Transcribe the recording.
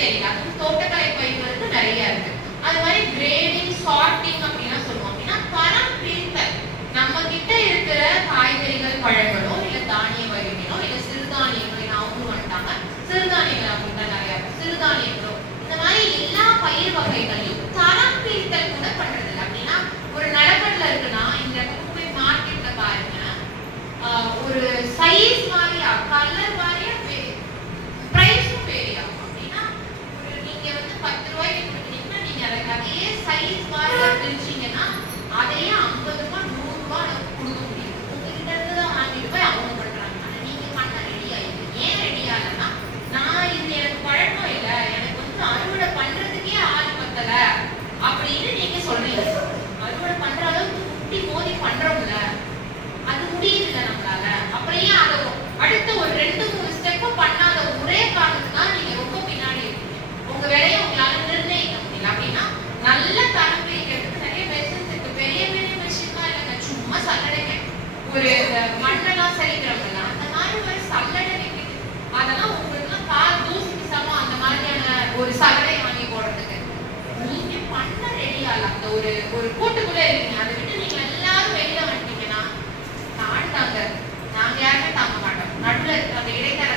தெரியல. அதுவும் தோட்டக்கலை பயிர்களுக்கு நிறைய இருக்கு. அது மாதிரி கிரேடிங், சார்ட்டிங் அப்படின்னா சொல்லுவோம். அப்படின்னா தரம் பிரித்தல். நம்ம கிட்ட இருக்கிற காய்கறிகள், பழங்களோ இல்ல தானிய வகைகளோ இல்ல சிறுதானியங்களோ, அவங்களும் வந்துட்டாங்க, சிறுதானியங்கள் அவங்க நிறைய சிறுதானியங்களோ, இந்த மாதிரி எல்லா பயிர் வகைகளையும் தரம் பிரித்தல் கூட பண்றது இல்லை. அப்படின்னா ஒரு நிலக்கடலை இருக்குன்னா இந்த போய் மார்க்கெட்ல பாருங்க, ஒரு சைஸ் வாரியா, கலர் வாரியா பிரைஸும் வேரி ஆகும். அப்படின்னா நீங்க வந்து 10 ரூபாய்க்கு கொடுக்குறீங்கன்னா நீங்க அதே சைஸ் வாரியா பிரிச்சீங்கன்னா அதையே 50 ரூபாய் 100 ரூபாய் கொடுக்க முடியும். உங்ககிட்ட இருந்து தான் வாங்கிட்டு போய் அவங்க பண்றாங்க. ஆனா நீங்க பண்ண ரெடி ஆயிடுது. ஏன் ரெடி ஆகலன்னா, நான் இது எனக்கு பழக்கம் இல்லை, எனக்கு வந்து அறுவடை பண்றதுக்கே ஆள் பத்தல அப்படின்னு நீங்க சொல்றீங்க. அறுவடை பண்ற அளவுக்கு முட்டி மோதி பண்றோம்ல, அது முடியல நம்மளால. அப்படியே அதை அடுத்த ஒரு 2-3 ஸ்டெப் பண்ணாத ஒரே காரணத்துக்கு தான் நீங்க ரொம்ப பின்னாடி இருக்கீங்க. உங்க வேலையை உங்களால நிர்ணயிக்க முடியல. அப்படின்னா நல்ல தரம் பிரிக்கிறதுக்கு நிறைய மெஷின்ஸ் இருக்கு. பெரிய பெரிய மெஷின் தான் இல்லைங்க, சும்மா சல்லடைங்க, ஒரு மண்ணெல்லாம் சரிக்கிறவங்க அந்த மாதிரி ஒரு சல்லடை வைக்கிது. அதெல்லாம் உங்களுக்குலாம் கால் தூசிக்கு சமம். அந்த மாதிரியான ஒரு சல்லடை வாங்கி போடுறதுக்கு நீங்க பண்ண ரெடியால அந்த ஒரு கூட்டுக்குள்ள இருக்கீங்க. அதை விட்டு நீங்க எல்லாரும் வெளியில வந்துட்டீங்கன்னா நாங்க யாருமே தாங்க மாட்டோம். நடுவில் இருக்கிற அந்த இடைத்தர